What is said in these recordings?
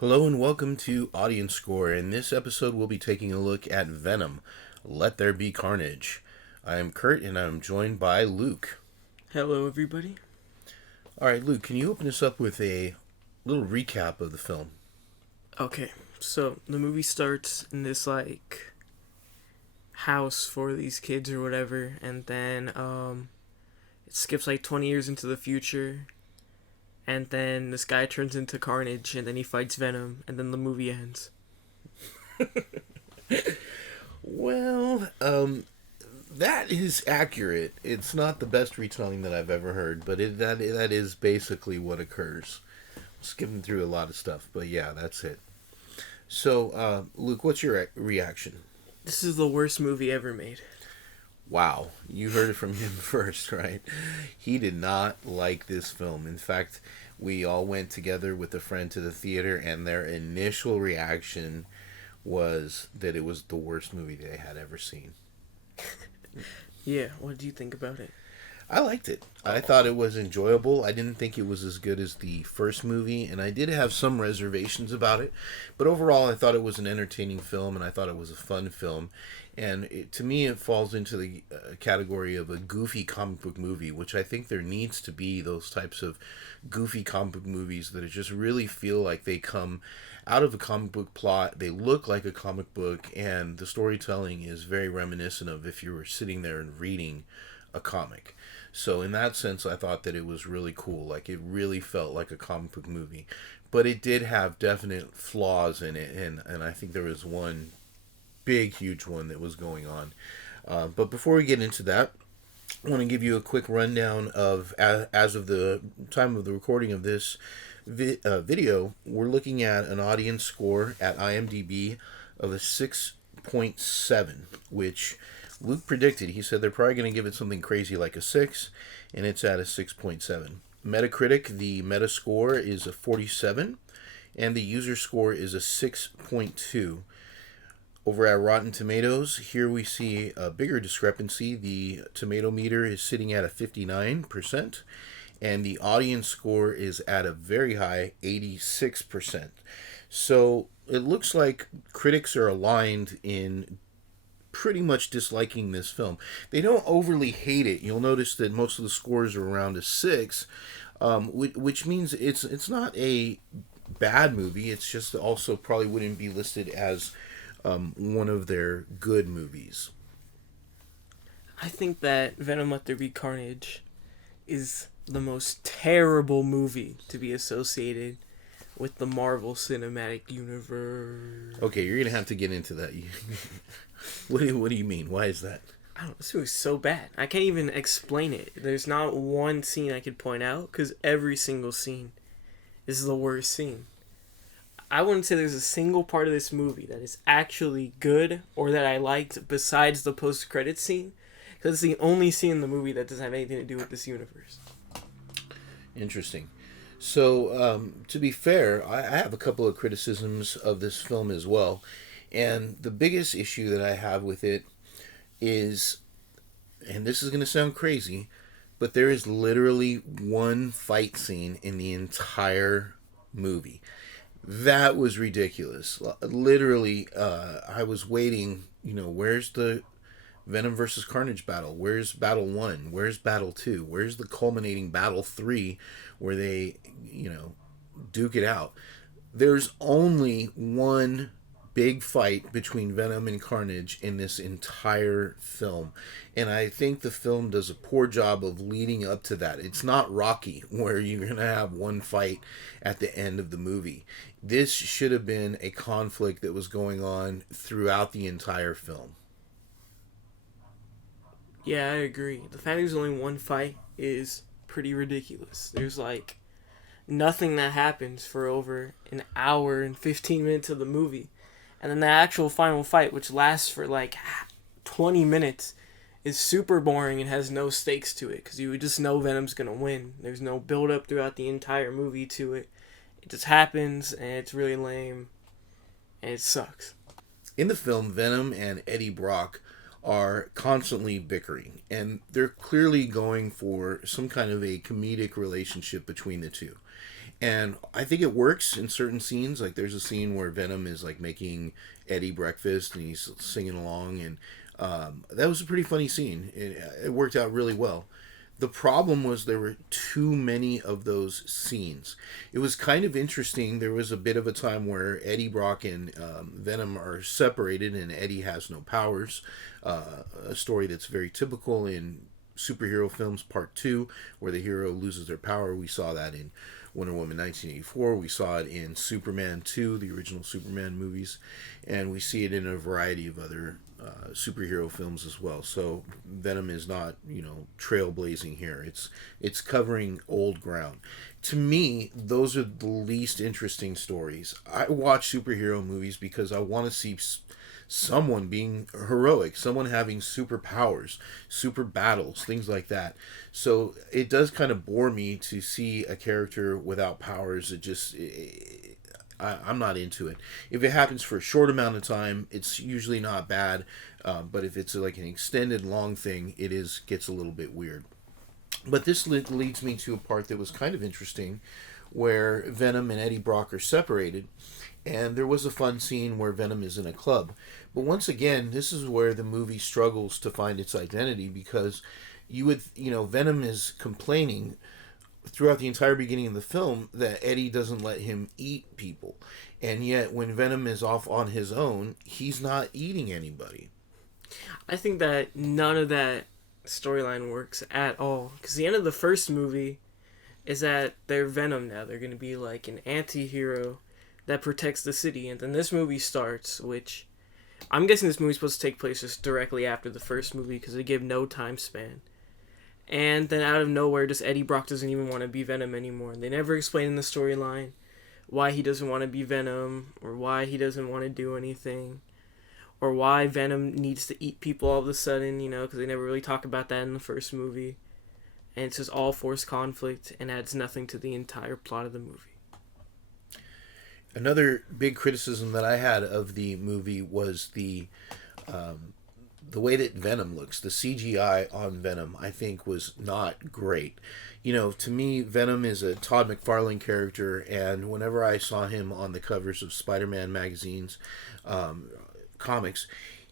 Hello and welcome to Audience Score. In this episode, we'll be taking a look at Venom, There Be Carnage. I am Curt and I'm joined by Luke. Hello, everybody. Alright, Luke, can you open us up with a little recap of the film? Okay, so the movie starts in this house for these kids or whatever, and then it skips 20 years into the future, and then this guy turns into Carnage, and then he fights Venom, and then the movie ends. Well, that is accurate. It's not the best retelling that I've ever heard, but that is basically what occurs. Skipping through a lot of stuff, but yeah, that's it. So, Luke, what's your reaction? This is the worst movie ever made. Wow, you heard it from him first, right? He did not like this film. In fact, we all went together with a friend to the theater, and their initial reaction was that it was the worst movie they had ever seen. Yeah, what do you think about it? I liked it. I thought it was enjoyable. I didn't think it was as good as the first movie, and I did have some reservations about it. But overall, I thought it was an entertaining film, and I thought it was a fun film. And to me, it falls into the category of a goofy comic book movie, which I think there needs to be those types of goofy comic book movies that just really feel like they come out of a comic book plot. They look like a comic book, and the storytelling is very reminiscent of if you were sitting there and reading a comic. So in that sense, I thought that it was really cool. Like, it really felt like a comic book movie. But it did have definite flaws in it, and I think there was one big, huge one that was going on. But before we get into that, I want to give you a quick rundown of, as of the time of the recording of this video, we're looking at an audience score at IMDb of a 6.7, which Luke predicted. He said they're probably going to give it something crazy like a 6, and it's at a 6.7. Metacritic, the meta score is a 47, and the user score is a 6.2. Over at Rotten Tomatoes, here we see a bigger discrepancy. The tomato meter is sitting at a 59%, and the audience score is at a very high 86%. So it looks like critics are aligned in pretty much disliking this film. They don't overly hate it. You'll notice that most of the scores are around a 6, which means it's not a bad movie. It's just also probably wouldn't be listed as one of their good movies. I think that Venom Let There Be Carnage is the most terrible movie to be associated with the Marvel Cinematic Universe. Okay, you're gonna have to get into that. What do you mean? Why is that? I don't know, this movie's so bad. I can't even explain it. There's not one scene I could point out, because every single scene is the worst scene. I wouldn't say there's a single part of this movie that is actually good or that I liked besides the post-credits scene, because it's the only scene in the movie that doesn't have anything to do with this universe. Interesting. So, to be fair, I have a couple of criticisms of this film as well. And the biggest issue that I have with it is, and this is going to sound crazy, but there is literally one fight scene in the entire movie. That was ridiculous. Literally, I was waiting, where's the Venom versus Carnage battle? Where's battle 1? Where's battle 2? Where's the culminating battle 3 where they, duke it out? There's only one big fight between Venom and Carnage in this entire film. And I think the film does a poor job of leading up to that. It's not Rocky, where you're going to have one fight at the end of the movie. This should have been a conflict that was going on throughout the entire film. Yeah, I agree. The fact there's only one fight is pretty ridiculous. There's nothing that happens for over an hour and 15 minutes of the movie. And then the actual final fight, which lasts for 20 minutes, is super boring and has no stakes to it. Because you just know Venom's going to win. There's no build up throughout the entire movie to it. It just happens, and it's really lame. And it sucks. In the film, Venom and Eddie Brock are constantly bickering. And they're clearly going for some kind of a comedic relationship between the two. And I think it works in certain scenes. Like there's a scene where Venom is like making Eddie breakfast and he's singing along, and that was a pretty funny scene. It worked out really well. The problem was there were too many of those scenes. It was kind of interesting. There was a bit of a time where Eddie Brock and Venom are separated, and Eddie has no powers. A story that's very typical in superhero films, Part 2, where the hero loses their power. We saw that in Wonder Woman 1984. We saw it in Superman 2, the original Superman movies. And we see it in a variety of other superhero films as well. So Venom is not, trailblazing here. It's covering old ground. To me, those are the least interesting stories. I watch superhero movies because I want to see someone being heroic, someone having superpowers, super battles, things like that. So it does kind of bore me to see a character without powers. I'm not into it. If it happens for a short amount of time, it's usually not bad. But if it's like an extended long thing, gets a little bit weird. But this leads me to a part that was kind of interesting, where Venom and Eddie Brock are separated, and there was a fun scene where Venom is in a club. But once again, this is where the movie struggles to find its identity, because Venom is complaining throughout the entire beginning of the film that Eddie doesn't let him eat people. And yet, when Venom is off on his own, he's not eating anybody. I think that none of that storyline works at all. Because the end of the first movie is that they're Venom now. They're going to be like an anti-hero that protects the city. And then this movie starts, which I'm guessing this movie's supposed to take place just directly after the first movie because they give no time span. And then out of nowhere, just Eddie Brock doesn't even want to be Venom anymore. They never explain in the storyline why he doesn't want to be Venom, or why he doesn't want to do anything, or why Venom needs to eat people all of a sudden, because they never really talk about that in the first movie. And it's just all forced conflict and adds nothing to the entire plot of the movie. Another big criticism that I had of the movie was the way that Venom looks. The CGI on Venom, I think, was not great. To me, Venom is a Todd McFarlane character, and whenever I saw him on the covers of Spider-Man magazines, comics,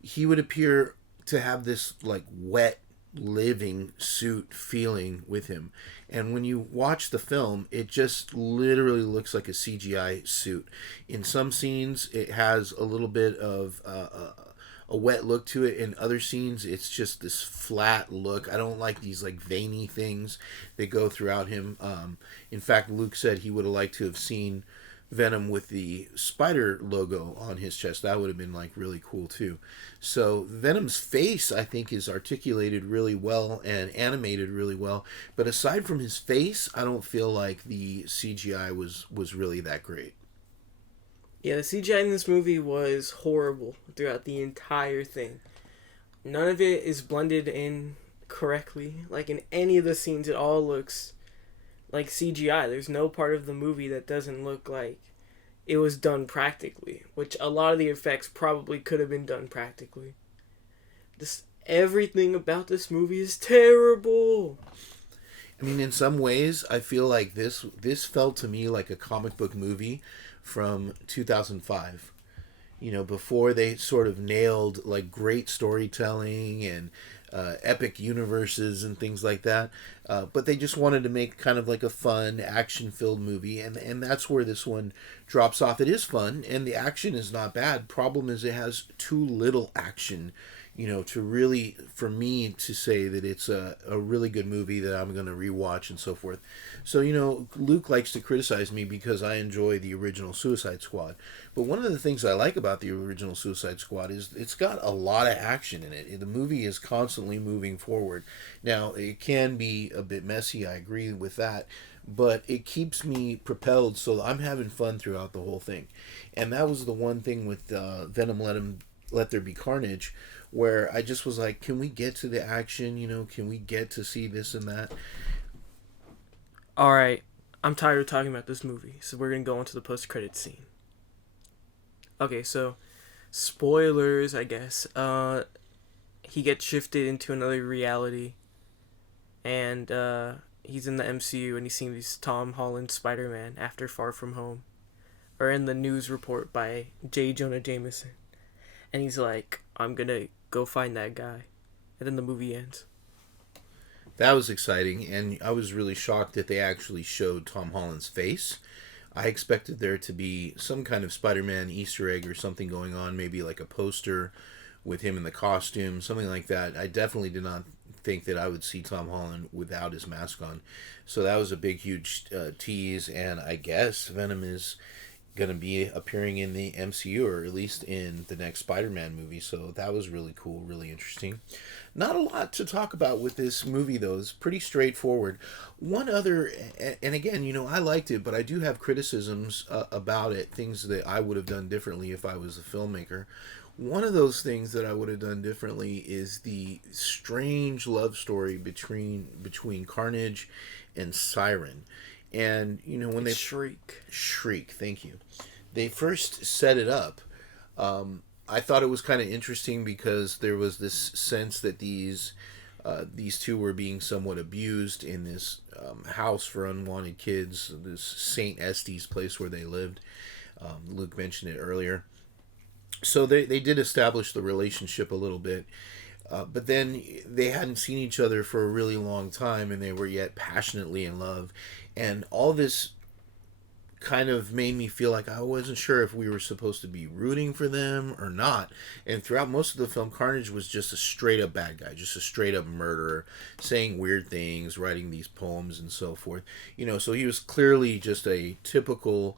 he would appear to have this like wet living suit feeling with him, and when you watch the film, it just literally looks like a CGI suit. In some scenes it has a little bit of a wet look to it. In other scenes it's just this flat look. I don't like these like veiny things that go throughout him. In fact, Luke said he would have liked to have seen Venom with the spider logo on his chest. That would have been like really cool too. So Venom's face, I think, is articulated really well and animated really well. But aside from his face, I don't feel like the CGI was really that great. Yeah, the CGI in this movie was horrible throughout the entire thing. None of it is blended in correctly. Like in any of the scenes, it all looks like CGI. There's no part of the movie that doesn't look like it was done practically, which a lot of the effects probably could have been done practically. Just everything about this movie is terrible. I mean, in some ways, I feel like this felt to me like a comic book movie from 2005. Before they sort of nailed like great storytelling and epic universes and things like that. But they just wanted to make kind of like a fun, action-filled movie, and that's where this one drops off. It is fun, and the action is not bad. Problem is it has too little action, to really, for me to say that it's a really good movie that I'm going to rewatch and so forth. So, Luke likes to criticize me because I enjoy the original Suicide Squad. But one of the things I like about the original Suicide Squad is it's got a lot of action in it. The movie is constantly moving forward. Now, it can be a bit messy, I agree with that, but it keeps me propelled, so I'm having fun throughout the whole thing. And that was the one thing with Venom Let There Be Carnage, where I just was like, can we get to the action? Can we get to see this and that? Alright, I'm tired of talking about this movie, so we're going to go into the post-credits scene. Okay, so, spoilers, I guess. He gets shifted into another reality, and he's in the MCU and he's seeing these Tom Holland Spider-Man after Far From Home, or in the news report by J. Jonah Jameson, and he's like, I'm gonna go find that guy, and then the movie ends. That was exciting, and I was really shocked that they actually showed Tom Holland's face. I expected there to be some kind of Spider-Man Easter egg or something going on, maybe like a poster with him in the costume, something like that. I definitely did not think that I would see Tom Holland without his mask on. So that was a big, huge tease, and I guess Venom is going to be appearing in the MCU, or at least in the next Spider-Man movie. So that was really cool, really interesting. Not a lot to talk about with this movie, though. It's pretty straightforward. One other, and again, I liked it, but I do have criticisms about it, things that I would have done differently if I was a filmmaker. One of those things that I would have done differently is the strange love story between Carnage and Siren. And when they Shriek, thank you. They first set it up. I thought it was kind of interesting because there was this sense that these two were being somewhat abused in this house for unwanted kids, this Saint Estes place where they lived. Luke mentioned it earlier. So they did establish the relationship a little bit. But then they hadn't seen each other for a really long time, and they were yet passionately in love. And all this kind of made me feel like I wasn't sure if we were supposed to be rooting for them or not. And throughout most of the film, Carnage was just a straight up bad guy, just a straight up murderer, saying weird things, writing these poems and so forth. So he was clearly just a typical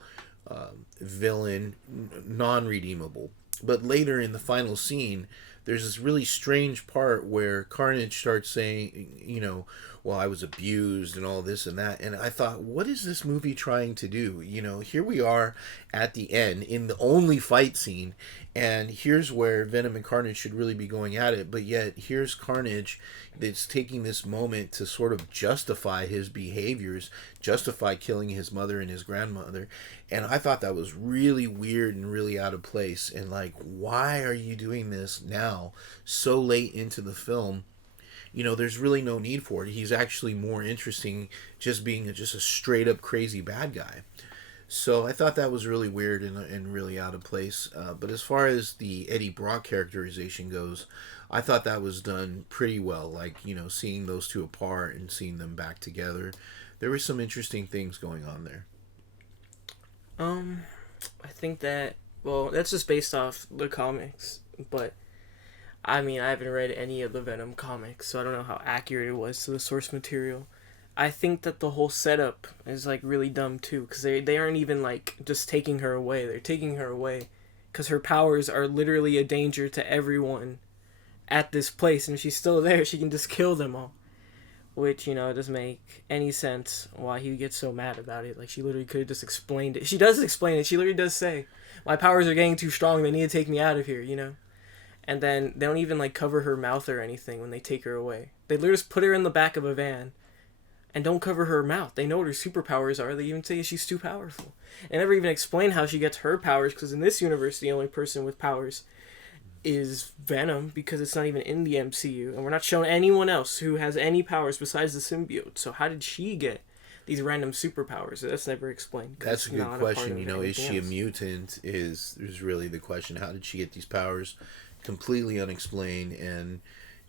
villain, non-redeemable. But later in the final scene, there's this really strange part where Carnage starts saying, well, I was abused and all this and that. And I thought, what is this movie trying to do? Here we are at the end in the only fight scene. And here's where Venom and Carnage should really be going at it. But yet here's Carnage that's taking this moment to sort of justify his behaviors, justify killing his mother and his grandmother. And I thought that was really weird and really out of place. And like, why are you doing this now, so late into the film? There's really no need for it. He's actually more interesting just being just a straight up crazy bad guy. So I thought that was really weird and really out of place. But as far as the Eddie Brock characterization goes, I thought that was done pretty well. Like, seeing those two apart and seeing them back together. There were some interesting things going on there. I think that, well, that's just based off the comics, but I haven't read any of the Venom comics, so I don't know how accurate it was to the source material. I think that the whole setup is like really dumb too, because they aren't even like just taking her away. They're taking her away because her powers are literally a danger to everyone at this place, and if she's still there, she can just kill them all. Which, doesn't make any sense why he gets so mad about it. Like, she literally could have just explained it. She does explain it. She literally does say, my powers are getting too strong, they need to take me out of here, And then they don't even, like, cover her mouth or anything when they take her away. They literally just put her in the back of a van and don't cover her mouth. They know what her superpowers are. They even say she's too powerful. They never even explain how she gets her powers, because in this universe, the only person with powers is Venom, because it's not even in the MCU, and we're not showing anyone else who has any powers besides the symbiote. So how did she get these random superpowers? That's never explained. That's a good question. Is she a mutant? Is really the question. How did she get these powers? Completely unexplained. And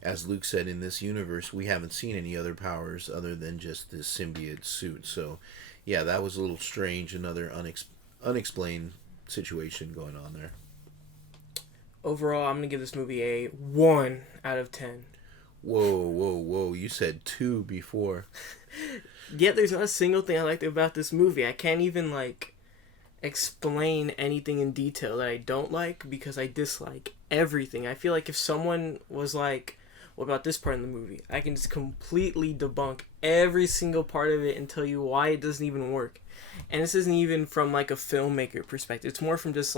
as Luke said, in this universe, we haven't seen any other powers other than just this symbiote suit. So, yeah, that was a little strange. Another unexplained situation going on there. Overall, I'm going to give this movie a 1 out of 10. Whoa. You said 2 before. Yeah, there's not a single thing I liked about this movie. I can't even, explain anything in detail that I don't like, because I dislike everything. I feel like if someone was like, what about this part in the movie? I can just completely debunk every single part of it and tell you why it doesn't even work. And this isn't even from, a filmmaker perspective. It's more from just,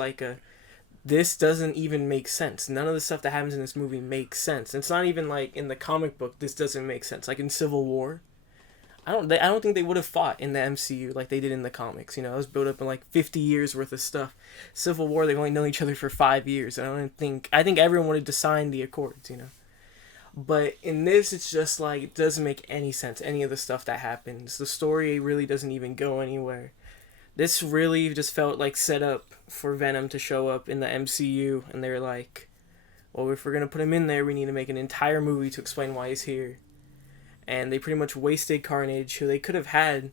this doesn't even make sense. None of the stuff that happens in this movie makes sense. It's not even in the comic book, this doesn't make sense. Like in Civil War, I don't think they would have fought in the MCU like they did in the comics. It was built up in 50 years worth of stuff. Civil War, they've only known each other for 5 years. I think everyone wanted to sign the Accords. But in this, it's just like, it doesn't make any sense, any of the stuff that happens. The story really doesn't even go anywhere. This really just felt like set up for Venom to show up in the MCU, and they're like, well, if we're going to put him in there, we need to make an entire movie to explain why he's here. And they pretty much wasted Carnage, who they could have had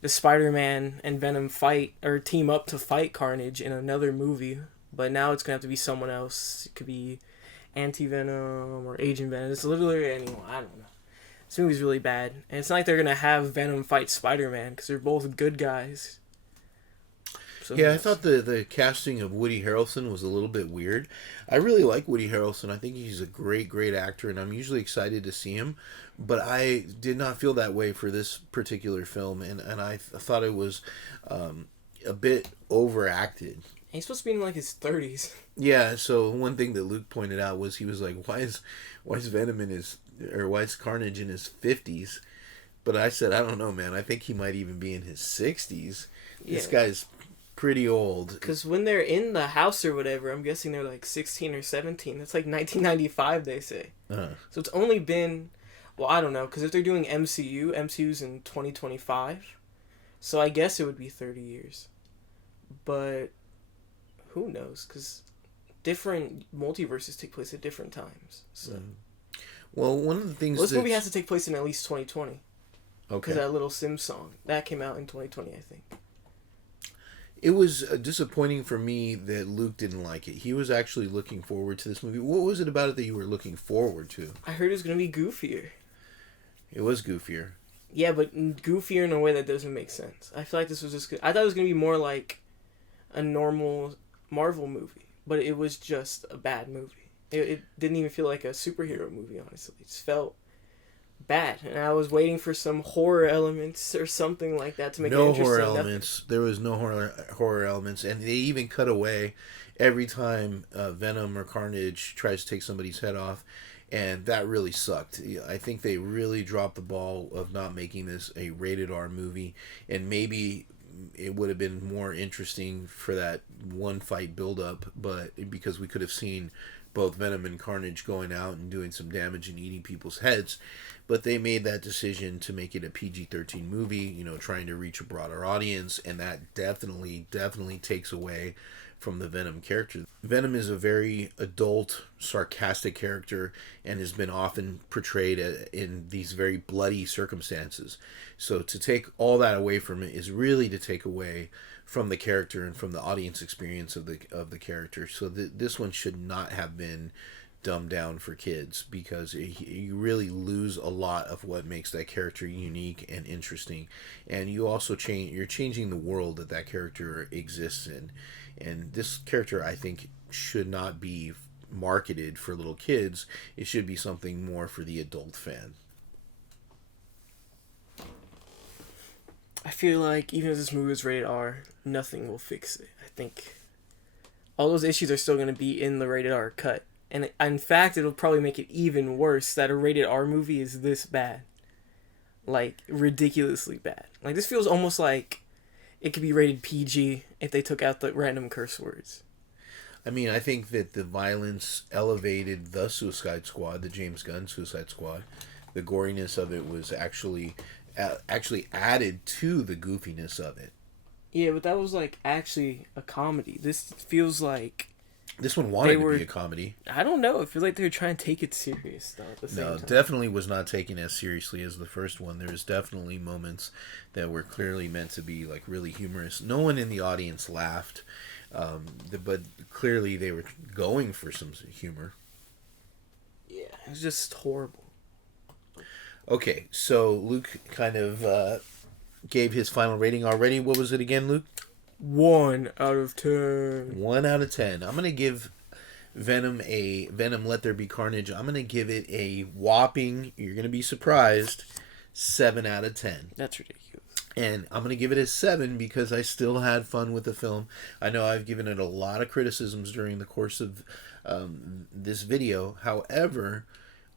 the Spider-Man and Venom fight, or team up to fight Carnage in another movie. But now it's going to have to be someone else. It could be Anti-Venom or Agent Venom. It's literally anyone. I don't know. This movie's really bad. And it's not like they're going to have Venom fight Spider-Man, because they're both good guys. So yeah, I thought the casting of Woody Harrelson was a little bit weird. I really like Woody Harrelson. I think he's a great actor, and I'm usually excited to see him. But I did not feel that way for this particular film, and I thought it was a bit overacted. He's supposed to be in like his 30s. Yeah, so one thing that Luke pointed out was he was like, why is Venom in his, or why is Carnage in his 50s? But I said, I don't know, man. I think he might even be in his 60s. Yeah. This guy's pretty old. Because when they're in the house or whatever, I'm guessing they're like 16 or 17. That's like 1995, they say. Uh-huh. So it's only been, well, I don't know, because if they're doing MCU's in 2025. So I guess it would be 30 years. But who knows? Because different multiverses take place at different times. So. Well, one of the things this movie has to take place in at least 2020. Okay. Because that little Sims song, that came out in 2020, I think. It was disappointing for me that Luke didn't like it. He was actually looking forward to this movie. What was it about it that you were looking forward to? I heard it was going to be goofier. It was goofier. Yeah, but goofier in a way that doesn't make sense. I feel like this was just good. I thought it was going to be more like a normal Marvel movie, but it was just a bad movie. It didn't even feel like a superhero movie, honestly. It just felt bad, and I was waiting for some horror elements or something like that to make it interesting. No horror elements. There was no horror elements, and they even cut away every time Venom or Carnage tries to take somebody's head off, and that really sucked. I think they really dropped the ball of not making this a rated R movie, and maybe it would have been more interesting for that one fight build up, but because we could have seen both Venom and Carnage going out and doing some damage and eating people's heads. But they made that decision to make it a PG-13 movie, trying to reach a broader audience, and that definitely takes away from the Venom character. Venom is a very adult, sarcastic character and has been often portrayed in these very bloody circumstances. So to take all that away from it is really to take away from the character and from the audience experience of the character. So this one should not have been dumbed down for kids, because you really lose a lot of what makes that character unique and interesting, and you also you're changing the world that character exists in. And this character, I think, should not be marketed for little kids. It should be something more for the adult fan. I feel like even if this movie is rated R, nothing will fix it. I think all those issues are still going to be in the rated R cut. And in fact, it'll probably make it even worse that a rated R movie is this bad. Like, ridiculously bad. Like, this feels almost like it could be rated PG if they took out the random curse words. I mean, I think that the violence elevated the Suicide Squad, the James Gunn Suicide Squad. The goriness of it was actually added to the goofiness of it. Yeah, but that was, like, actually a comedy. This feels like... This one wanted to be a comedy. I don't know. It feels like they were trying to take it serious, though, at the same time. No, definitely was not taken as seriously as the first one. There's definitely moments that were clearly meant to be, like, really humorous. No one in the audience laughed, but clearly they were going for some humor. Yeah, it was just horrible. Okay, so Luke kind of gave his final rating already. What was it again, Luke? 1 out of 10. 1 out of 10. I'm going to give Venom Let There Be Carnage. I'm going to give it a whopping, you're going to be surprised, 7 out of 10. That's ridiculous. And I'm going to give it a 7 because I still had fun with the film. I know I've given it a lot of criticisms during the course of this video. However,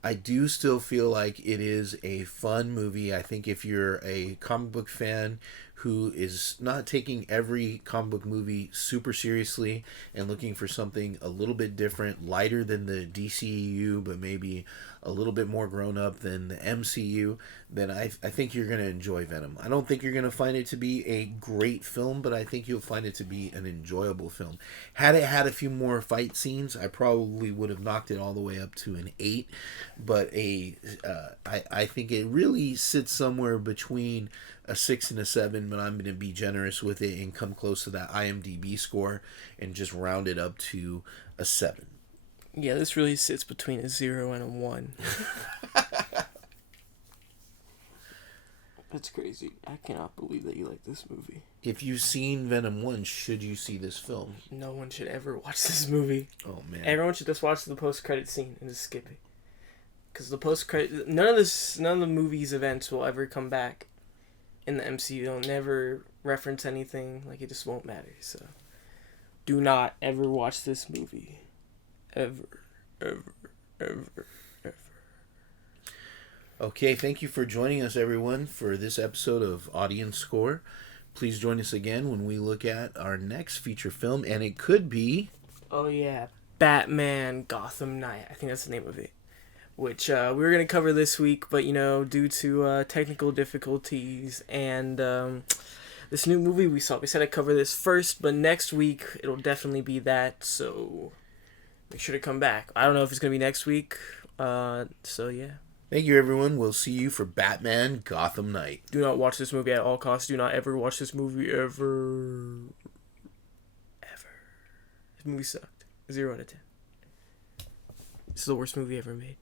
I do still feel like it is a fun movie. I think if you're a comic book fan who is not taking every comic book movie super seriously and looking for something a little bit different, lighter than the DCEU, but maybe a little bit more grown up than the MCU, then I think you're going to enjoy Venom. I don't think you're going to find it to be a great film, but I think you'll find it to be an enjoyable film. Had it had a few more fight scenes, I probably would have knocked it all the way up to an 8, but I think it really sits somewhere between a 6 and a 7, but I'm going to be generous with it and come close to that IMDb score and just round it up to a 7. Yeah, this really sits between a 0 and a 1. That's crazy. I cannot believe that you like this movie. If you've seen Venom 1, should you see this film? No one should ever watch this movie. Oh, man. Everyone should just watch the post-credit scene and just skip it. Because the post-credit... None of the movie's events will ever come back in the MCU. They'll never reference anything. Like, it just won't matter. So, do not ever watch this movie. Ever. Okay, thank you for joining us, everyone, for this episode of Audience Score. Please join us again when we look at our next feature film, and it could be... Oh, yeah. Batman Gotham Knight. I think that's the name of it. Which we were going to cover this week, but, due to technical difficulties and this new movie we saw, we said I'd cover this first, but next week it'll definitely be that, so make sure to come back. I don't know if it's going to be next week, so yeah. Thank you, everyone. We'll see you for Batman Gotham Knight. Do not watch this movie at all costs. Do not ever watch this movie ever. This movie sucked. 0 out of 10. This is the worst movie ever made.